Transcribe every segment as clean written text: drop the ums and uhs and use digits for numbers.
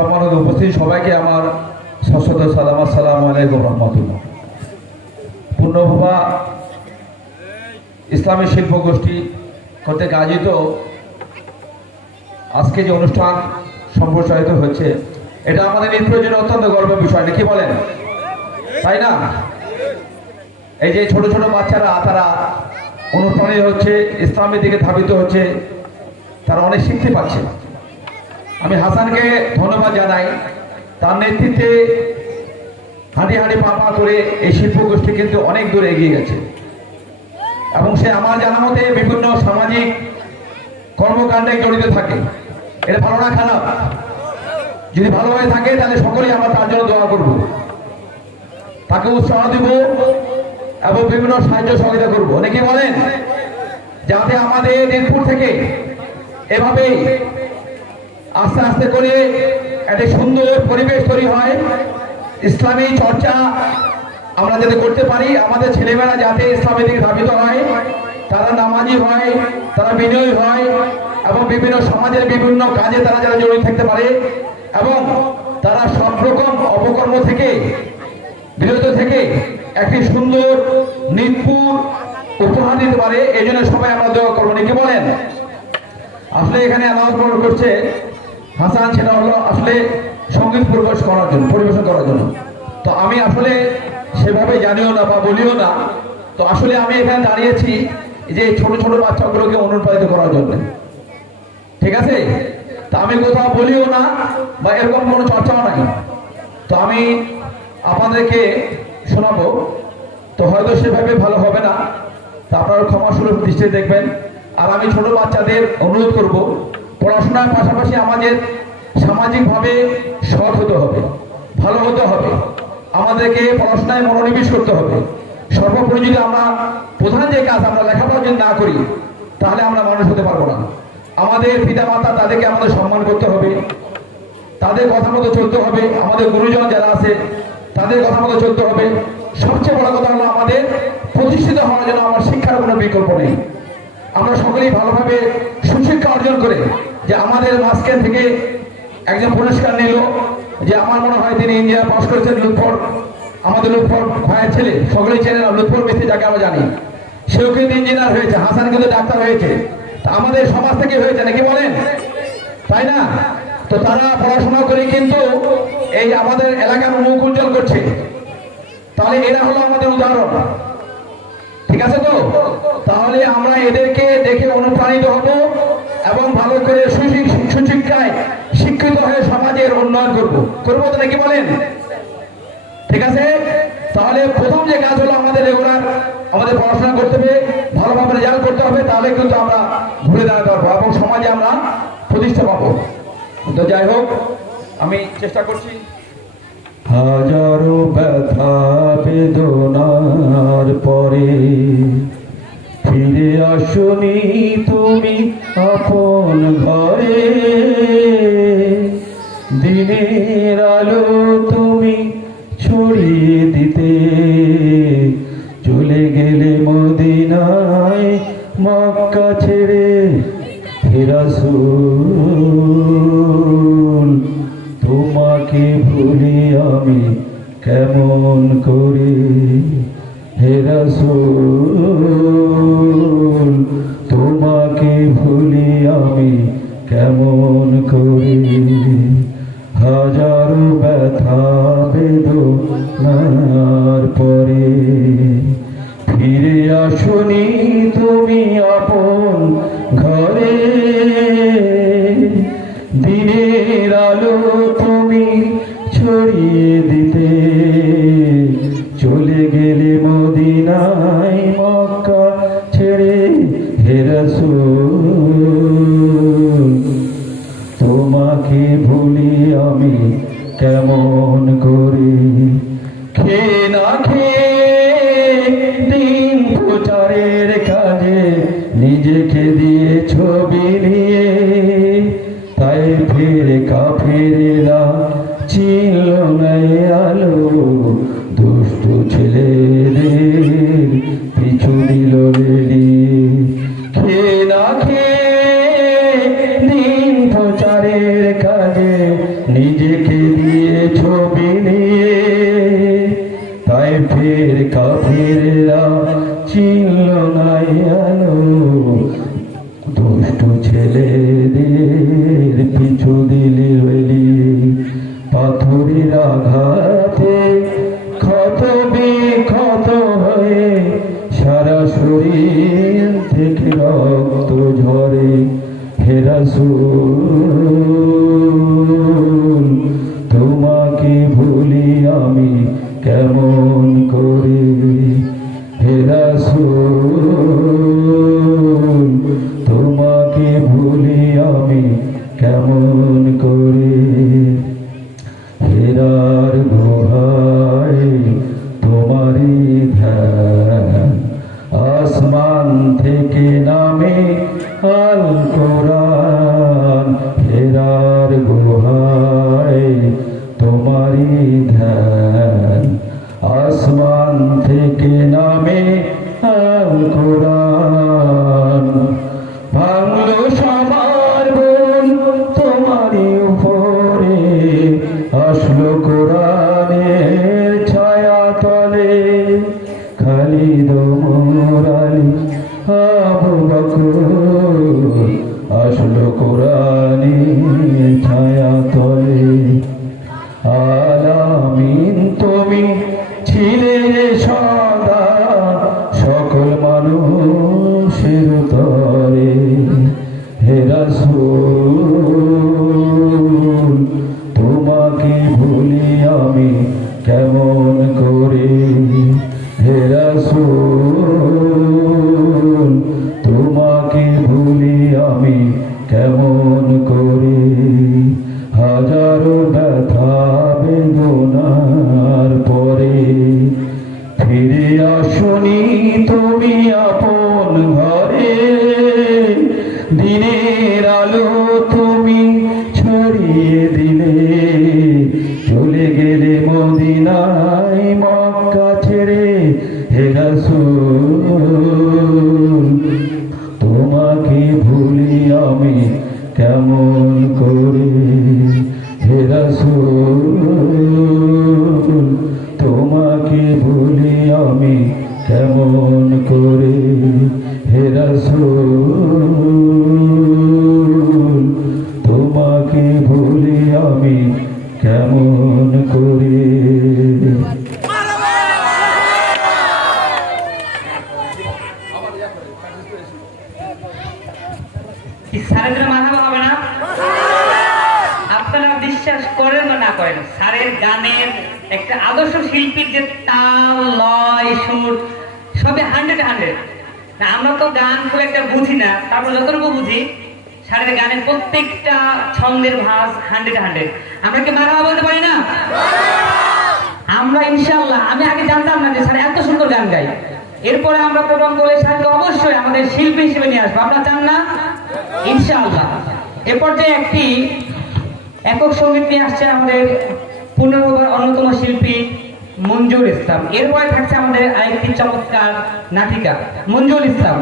সম্মানিত উপস্থিত সবাইকে আমার সশ্রদ্ধ সালাম, আসসালামু আলাইকুম রহমতুল্লাহ। পূর্ণভবা ইসলামী শিল্প গোষ্ঠী কর্তৃক আয়োজিত আজকে যে অনুষ্ঠান সম্প্রসারিত হচ্ছে, এটা আমাদের নিত্যের জন্য অত্যন্ত গর্বের বিষয়, কি বলেন? তাই না? এই যে ছোট ছোট বাচ্চারা তারা অনুপ্রাণিত হচ্ছে, ইসলামের দিকে ধাবিত হচ্ছে, তারা অনেক শিখতে পাচ্ছে। আমি হাসানকে ধন্যবাদ জানাই, তার নেতৃত্বে হাঁটি হাঁটি পা পা করে এই শিল্প গোষ্ঠী কিন্তু অনেক দূর এগিয়ে গেছে এবং সে আমার জানা মতে বিভিন্ন সামাজিক কর্মকাণ্ডে জড়িত থাকে। এটা ভালো না খারাপ? যদি ভালো হয়ে থাকে তাহলে সকলেই আমরা তার জন্য দোয়া করব, তাকে উৎসাহ দিব এবং বিভিন্ন সাহায্য সহযোগিতা করবো। অনেকে বলেন যাতে আমাদের দিনপুর থেকে এভাবেই আস্তে আস্তে করে একটা সুন্দর পরিবেশ তৈরি হয়, ইসলামী চর্চা আমরা যাতে করতে পারি, আমাদের ছেলেমেয়েরা যাতে ইসলামের দিকে ধাবিত হয়, তারা নামাজি হয়, তারা বিনয়ী হয় এবং বিভিন্ন সমাজের বিভিন্ন কাজে তারা যারা জড়িত থাকতে পারে এবং তারা সব রকম অপকর্ম থেকে বিরত থেকে একটি সুন্দর নিপুণ উপহার দিতে পারে। এই জন্য সবাই আমরা দোয়া করবো, নাকি বলেন? আসলে এখানে অ্যানাউন্সমেন্ট করছে হাসান, সেটা হলো আসলে সঙ্গীত পরিবেশন করার জন্য। তো আমি আসলে সেভাবে জানিও না বা বলিও না, তো আসলে আমি এখানে দাঁড়িয়েছি যে ছোট ছোট বাচ্চাগুলোকে অনুপ্রাণিত করার জন্য, ঠিক আছে? তা আমি কোথাও বলিও না বা এরকম কোনো চর্চাও নাই। তো আমি আপনাদেরকে শোনাবো, তো হয়তো সেভাবে ভালো হবে না, তা আপনারা ক্ষমাসুলভ দৃষ্টিতে দেখবেন। আর আমি ছোট বাচ্চাদের অনুরোধ করব, পড়াশোনার পাশাপাশি আমাদের সামাজিকভাবে সৎ হতে হবে, ভালো হতে হবে, আমাদেরকে পড়াশোনায় মনোনিবেশ করতে হবে। সর্বোপরি যদি আমরা প্রধান যে কাজ আমরা লেখাপড়া যদি না করি তাহলে আমরা মানুষ হতে পারবো না। আমাদের পিতা মাতা তাদেরকে আমাদের সম্মান করতে হবে, তাদের কথা মতো চলতে হবে, আমাদের গুরুজন যারা আছে তাদের কথা মতো চলতে হবে। সবচেয়ে বড় কথা হলো আমাদের প্রতিষ্ঠিত হওয়ার জন্য আমার শিক্ষার কোনো বিকল্প নেই। আমরা সকলেই ভালোভাবে সুশিক্ষা অর্জন করে যে আমাদের মাঝখান থেকে একজন পুরস্কার নিল, যে আমার মনে হয় তিনি ইঞ্জিনিয়ার পাস করেছেন, লুৎফর, আমাদের লুৎফর ভাইয়ের ছেলে, সকলেই চেনেন লুৎফর মিস্ত্রি যাকে আমরা জানি, সেও কিন্তু ইঞ্জিনিয়ার হয়েছে, হাসান কিন্তু ডাক্তার হয়েছে। তা আমাদের সমাজ থেকে হয়েছে, নাকি বলেন? তাই না? তো তারা পড়াশোনা করে কিন্তু এই আমাদের এলাকার মুখ উজ্জ্বল করছে। তাহলে এরা হলো আমাদের উদাহরণ, ঠিক আছে? তো তাহলে আমরা এদেরকে দেখে অনুপ্রাণিত হব এবং ভালো করে সুশিক্ষায় শিক্ষিত হয়ে সমাজের উন্নয়ন করবো তো, নাকি বলেন? ঠিক আছে? তাহলে প্রথম যে কাজ হলো আমাদের রেগুলার আমাদের পড়াশোনা করতে হবে, ভালোভাবে রেজাল্ট করতে হবে, তাহলে কিন্তু আমরা ঘুরে দাঁড়াতে পারবো এবং সমাজে আমরা প্রতিষ্ঠা পাবো। তো যাই হোক, আমি চেষ্টা করছি। হাজারো ব্যথা বেদনার পরে ফিরে আসনি তুমি আপন ঘরে, দিনের আলো তুমি ছড়িয়ে দিতে চলে গেলে মদিনায় মক্কা ছেড়ে। হে রাসূল তোমাকে ভুলি আমি কেমন করে, হে রাসূল তোমাকে ভুলি আমি কেমন করে। হাজারো ব্যথা বেদনার পরে ফিরে আসনি তুমি আপন ঘরে, দিনের আলো তুমি ছড়িয়ে দিতে চলে গেলে মদিনায় মক্কা ছেড়ে। হে রাসূল তোমাকে ভুলি আমি কেমন করে। খেয়ে না খেয়ে দিন প্রচারের কাজে নিজেকে দিয়ে ছবি নিয়ে, তাই ফিরে কাফেরেরা চিনল না আলো, দুষ্ট ছেলেদের পিছু দিল রেলিয়ে। খেয়ে না খেয়ে দিন প্রচারের কাজে নিজেকে দিয়ে ছবি নিয়ে তাই ফের কাফেররা চিনল না আলো দুষ্টু ছেলেদের পিছু দিলে ওলি পাথরের আঘাতে ক্ষত বিক্ষত হয়ে সারা শরীর থেকে রক্ত ঝরে। হে রাসূল তোমাকে ভুলি আমি কেমন করে, হে রাসূল তোমাকে ভুলি আমি কেমন করে। হেরার গুহায় তোমারই ধ্যান আসমান থেকে নামে আল কোরআন। হেরার গুহায় তোমারই ধ্যান আসমান থেকে নামে আল কোরআন। ভাঙলো সবার বোন তোমারই উপরে আসলো কোরআনের ছায়া তলে। খালিদ ওমর আলী আবু বকর আসলো কোরআনের ছায়া তলে। আলামিন তুমি ছিলে সদা সকল মানুষের তরে। হে রাসূল তোমাকে ভুলি আমি কেমন করে, হে রাসূল তোমাকে ভুলি আমি কেমন করে। হাজারো ব্যথা বেদনার পরে ফিরে আসনি তুমি আপন ঘরে। দিনের আলো তুমি ছড়িয়ে দিলে চলে গেলে মদিনায় মক্কা ছেড়ে। হে রাসূল তোমাকে ভুলি আমি কেমন করে, হে রাসূল তোমাকে ভুলি আমি কেমন করে, হে রাসূল তোমাকে ভুলি আমি কেমন করে। স্যারের মাথা হবে না, আপনারা বিশ্বাস করেন বা না করেন, স্যারের গানের একটা আদর্শ শিল্পীর যে তাল লয় সুর সবই 100 না। আমরা তো গান খুব একটা বুঝি না, তারপর যতটুকু বুঝি স্যারের গানের প্রত্যেকটা ছন্দের ভাঁজ 100 আমরা কি মারা বলতে পারি না? আমরা ইনশাআল্লাহ, আমি আগে জানতাম না যে স্যার এত সুন্দর গান গায়। এরপরে আমরা প্রোগ্রাম করে স্যারকে অবশ্যই আমাদের শিল্পী হিসেবে নিয়ে আসবো, আপনারা চান না? ইনশাআল্লাহ। এ পর্যায়ে একটি একক সঙ্গীত নিয়ে আসছে আমাদের পুনর্বার অন্যতম শিল্পী মঞ্জুর ইসলাম। এরপরে থাকছে আমাদের আরেকটি চমৎকার নাটিকা মঞ্জুর ইসলাম।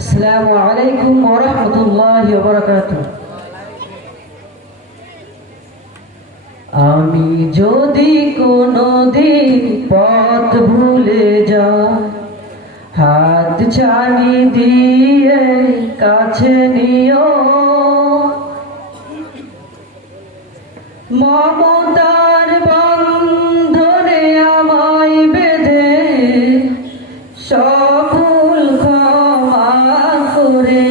আসসালামু আলাইকুম ওয়া রাহমাতুল্লাহি ওয়া বারাকাতুহু। আমি যদি কোনোদিন পথ ভুলে যাই, হাত ছানি দিয়ে কাছে নিও। মমতার বন্ধনে আমায় বেঁধে সব ভুল ক্ষমা করে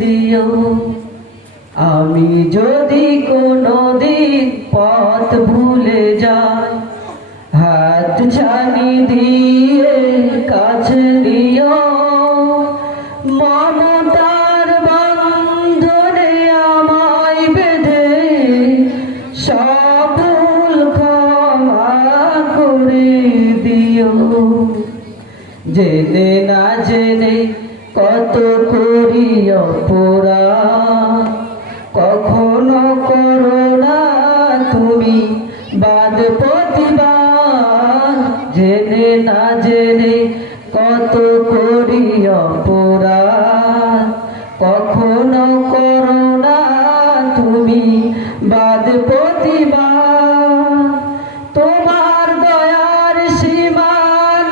দিও। আমি যদি কোনোদিন পথ ভুলে যাই, হাত ছানি দিয়ে কাছে নিও। মমতার বন্ধনে আমায় বেঁধে সব ভুল ক্ষমা করে দিও। জেনে না জেনে কত করি অপরাধ, কখনো করো না তুমি বাদ প্রতিবাদ। জেনে না জেনে কত করি অপরাধ, কখনো করো না তুমি বাদ প্রতিবাদ। তোমার দয়ার সীমা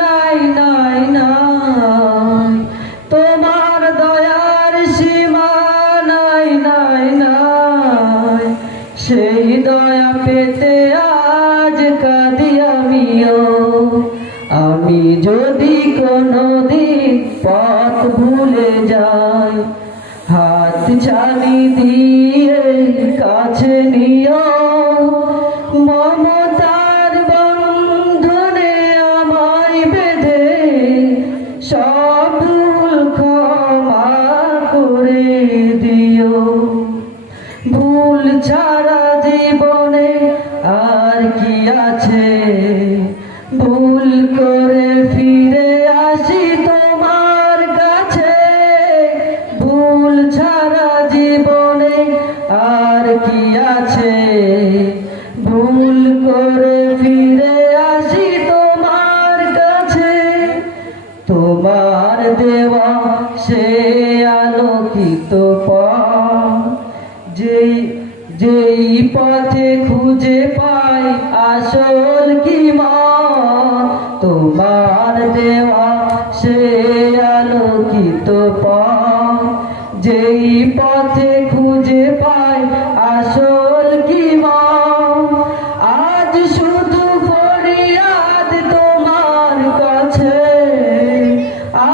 নাই নাই নাই, তোমার দয়ার সীমা নাই নাই নাই, সেই দয়া পেতে আজ কাঁদি আমিও। আমি যদি কোনোদিন পথ ভুলে যাই, হাত ছানি দিয়ে কাছে নিও। মমতার বন্ধনে আমায় বেঁধে সব ভুল ক্ষমা করে দিও। ভুল ছাড়া জীবনে আর কি আছে, ভুল করে ফিরে আসি তোমার কাছে। ভুল ছাড়া জীবনে আর কি আছে, ভুল করে ফিরে আসি তোমার কাছে। তোমার দেওয়া সে আলোকিত পথ, যেই পথে খুঁজে পাই আসল কি মত। তোমার দেওয়া সে আলোকিত পথ, যেই পথে খুঁজে পাই আসল কি মত। আজ শুধু ফরিয়াদ তোমার কাছে,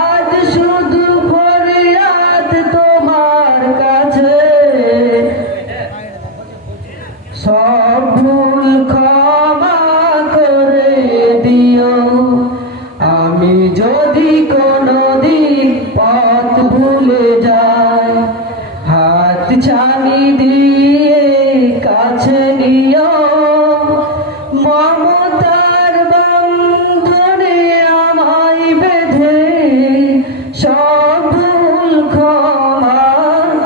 আজ শুধু ফরিয়াদ তোমার কাছে। সব ভুল ক্ষমা করে দিও। আমি যদি কোনোদিন পথ ভুলে যাই, হাত ছানি দিয়ে কাছে নিও। মমতার বন্ধনে আমায় বেঁধে সব ভুল ক্ষমা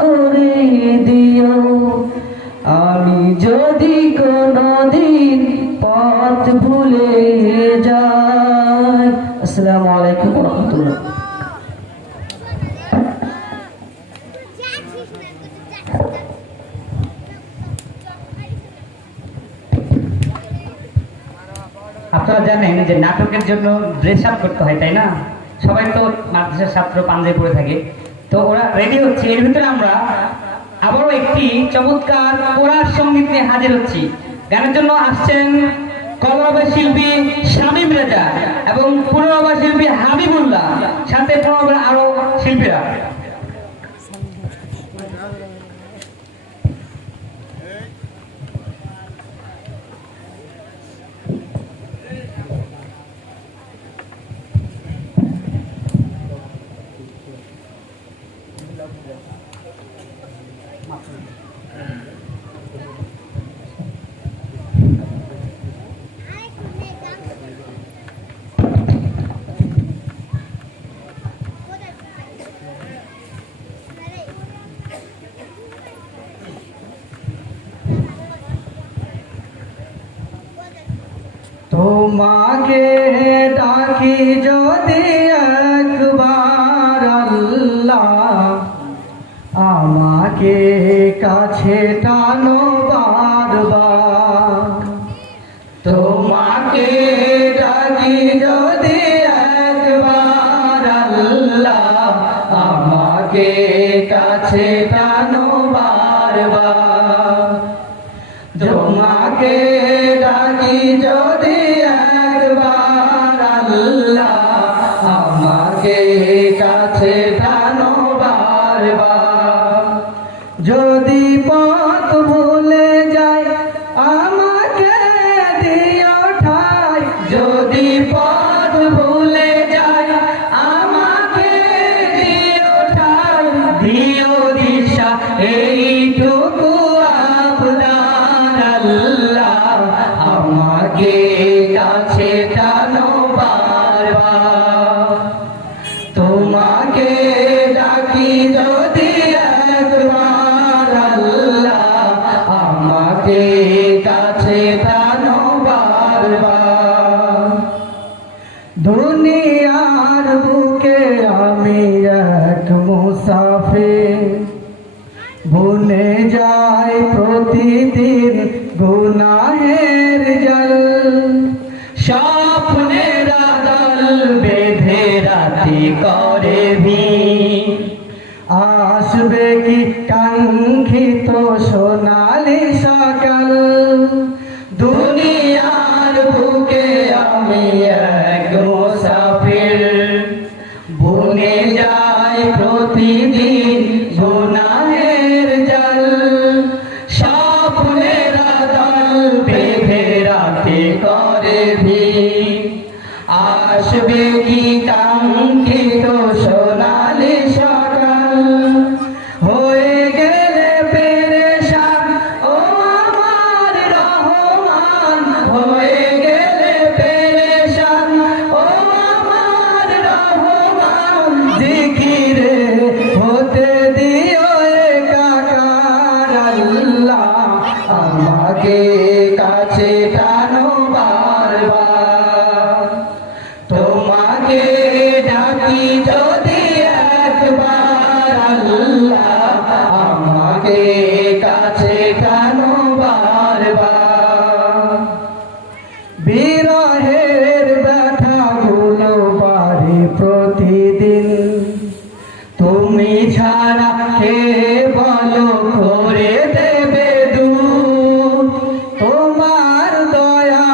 করে দিও। আমি যদি কোনোদিন পথ ভুলে যাই। আসসালামু আলাইকুম ওয়া রাহমাতুল্লাহ। আপনারা জানেন যে নাটকের জন্য ড্রেস আপ করতে হয়, তাই না? সবাই তো মাদ্রাসার ছাত্র পাঞ্জাবি পরে থাকে, তো ওরা রেডি হচ্ছে। এর ভিতরে আমরা আবারও একটি চমৎকার কোরআন সঙ্গীত নিয়ে হাজির হচ্ছি। গানের জন্য আসছেন কলরবের শিল্পী শামীম রেজা এবং পুনরবের শিল্পী হাবিবুল্লাহ, সাথে পুনরবের আরো শিল্পীরা। তোমাকে ডাকি যদি একবার আল্লাহ, আমাকে কাছে টানো বারবার। তোমাকে ডাকি যদি একবার আল্লাহ, আমাকে কাছে টানো বারবার। তোমাকে ডাকি যদি একবার আল্লাহ, আমাকে কাছে টানো বারবার। যদি পথ ভুলে যাই আমাকে দিও ঠাই, যদি পথ ভুলে যাই আমাকে দিও ঠাই। দিও দিশা এইটুকু আবদার আল্লাহ, আমাকে কাছে টানো বারবার। তোমাকে ডাকি যদি একবার আল্লাহ, আমাকে কাছে টানো বারবার। দুনিয়ার বুকে আমি এক মুসাফির, ভুলে যাই প্রতিদিন গুনাহের জল। স্বপ্নের দল বেঁধে রাতি করে ভিড়, আসবে কি কাঙ্ক্ষিত সোনালি সকাল। দুনিয়ার বুকে আমি এক মুসাফির, ভুলে যাই প্রতিদিন গুনাহের জল। স্বপ্নের দল বেঁধে রাতে করে ভিড়, আসবে কি কাঙ্ক্ষিত সোনালি সকাল। হয়ে গেলে পেরেশান ও আমার রহমান, হয়ে গেলে পেরেশান ও আমার রহমান। জিকিরে হতে দিও একাকার আল্লাহ, আমাকে কাছে টানো বারবার। তোমাকে ডাকি যদি একবার আল্লাহ, আমাকে কাছে টানো বারবার। বিরহের ব্যথাগুলো বাড়ে প্রতিদিন, তুমি ছাড়া কে বলো করে দেবে দূর। তোমার দয়া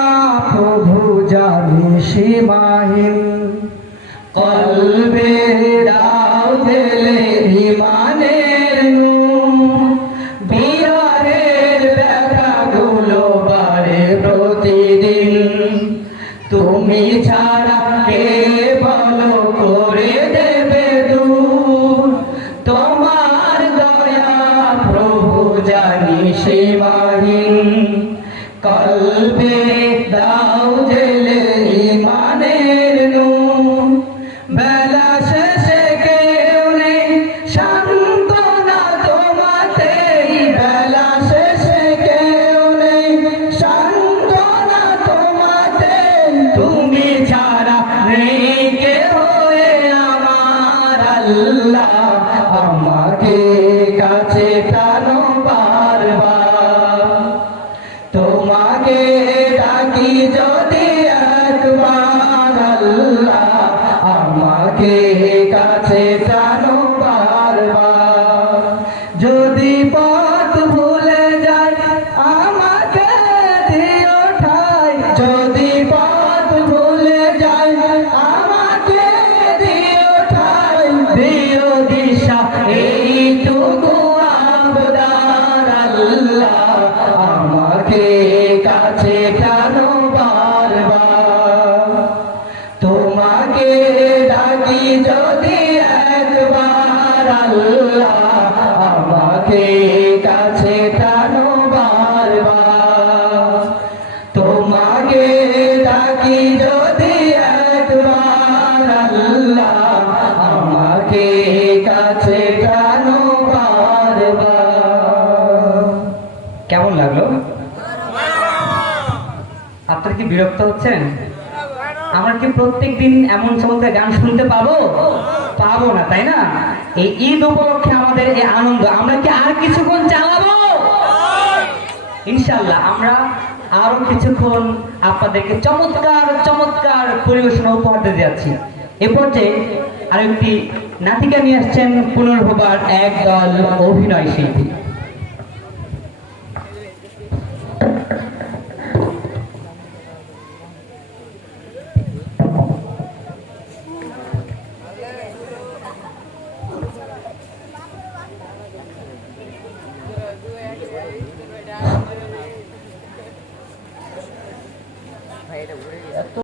প্রভু জানি সীমাহীন, কলবে দাও দিলে ইমানের নূর। বিরহের ব্যথাগুলো বাড়ে প্রতিদিন, তুমি ছাড়া কে বলো করে দেবে দূর। তোমার দয়া প্রভু জানি সীমাহীন, কলবে দাও জেলে ইমানের নূর। বেলা শেষে কেউ নেই সান্ত্বনা তোমাতে, বেলা শেষে কেউ নেই সান্ত্বনা তোমাতে। তুমি ছাড়া নেই কেউ আমার আল্লাহ, আমাকে কাছে টানো বারবার। তোমাকে ডাকি যদি একবার আল্লাহ, আমাকে কাছে টানো বারবার। যদি পথ ভুলে যাই আমাকে দিও ঠাই, যদি পথ ভুলে যাই আমাকে দিও ঠাই। দিও দিশা এইটুকু আবদার আল্লাহ, আমাকে কাছে টানো বারবার। তোমাকে ডাকি যদি একবার আল্লাহ, আমাকে কাছে টানো বারবার। তোমাকে ডাকি যদি একবার আল্লাহ, আমাকে কাছে টানো বারবার। কেমন লাগলো? আপনারা কি বিরক্ত হচ্ছেন? আমরা কি প্রত্যেকদিন এমন চমৎকার গান শুনতে পাবো? পাবো না, তাই না? এই ঈদ উপলক্ষে আমাদের এই আনন্দ, আমরা কি আর কিছুক্ষণ চালাবো? ইনশাল্লাহ আমরা আরো কিছুক্ষণ আপনাদেরকে চমৎকার চমৎকার পরিবেশনা উপহার দিতে যাচ্ছি। এ পর্যায়ে আরেকটি নাটিকা নিয়ে আসছেন পুনর্ভবার একদল অভিনয় শিল্পী।